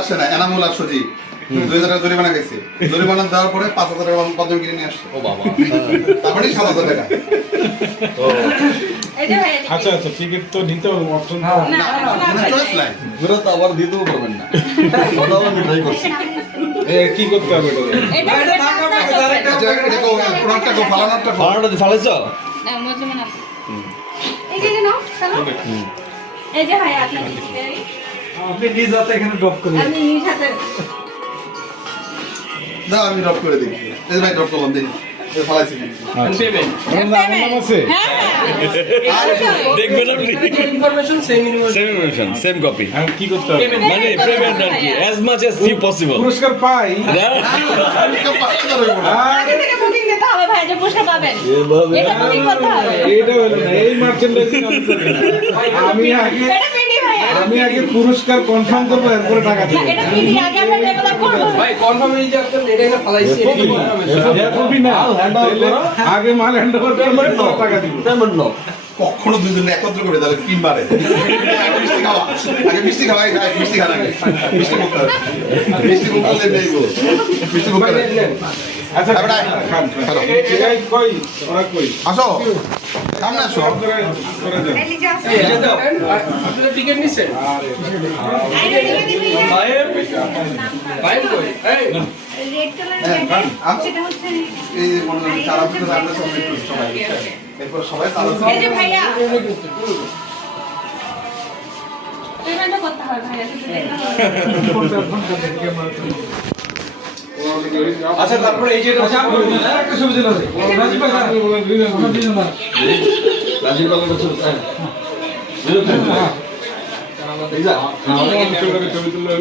আসে না এনামুল আর সজি 2000 টাকা জরিমানা গেছে জরিমানা দেওয়ার পরে 5000 টাকা পদ্ম কিনে নিয়ে আসছে ও বাবা তারপরে 7000 টাকা আচ্ছা আচ্ছা টিকিট তো নিতে অপশন না চয়েস নাই ঘুরে তো আবার দিতেও পারবেন না ওটাও আমি ট্রাই করছি কি করতে হবে এটা এটা কো পুরোটা কো ফালানোটা কো ফালানোটা ফালাইছো না মজমা না এই যে নাও চলো এই যে ভাই আপনার আপনি নিজ হাতে এখানে ড্রপ করে আমি নিজ হাতে দাও আমি ড্রপ করে দিই এই ভাই ড্রপ করলাম দিই ফালাইছি নাম আছে দেখবেন আপনি information same same same copy আমি কি করতে হবে মানে পেমেন্ট আর কি as much as possible পুরস্কার পাই আগে থেকে বুকিং দিতে হবে ভাই যে পুরস্কার পাবেন এটা বুকিং করতে হবে এইটা হলো না এই মার্চেন্ডাইজিং আমি আগে এটা পিডি ভাই আমি আগে পুরস্কার কনফার্ম করব এরপর টাকা দিব এটা পিডি আগে আমরা ডেভেলপ করব ভাই কনফার্ম এই যে আপনি এটা এখানে ফালাইছি কপি না আগে মাল হ্যান্ড ওভার করলে টাকা দিব পেমেন্ট নাও কখনো দুজন একত্র করে তাহলে তিনবারে মিষ্টি খাওয়াই মিষ্টি খাওয়া আগে মিষ্টি মুখ মিষ্টি মুখ করলে দেবো মিষ্টি মুখ করে আচ্ছা এবারে খান এই কই ওরা কই আসো সামনে আসো করে দেন এই দাও আপনি টিকিট নিছেন আইডি দিকে দিবি ভাই কই এই রেড কালার সেটা হচ্ছে এই মনে হয় চারা ভিতরে রান্না সব একটু সবাই এরপর সবাই চালা এই যে ভাইয়া পেমেন্ট করতে হবে ভাইয়া আচ্ছা তারপরে এই যে এটা একটা সুবিধা আছে রাজীব বাবু বলছো হ্যাঁ ছবি তুললে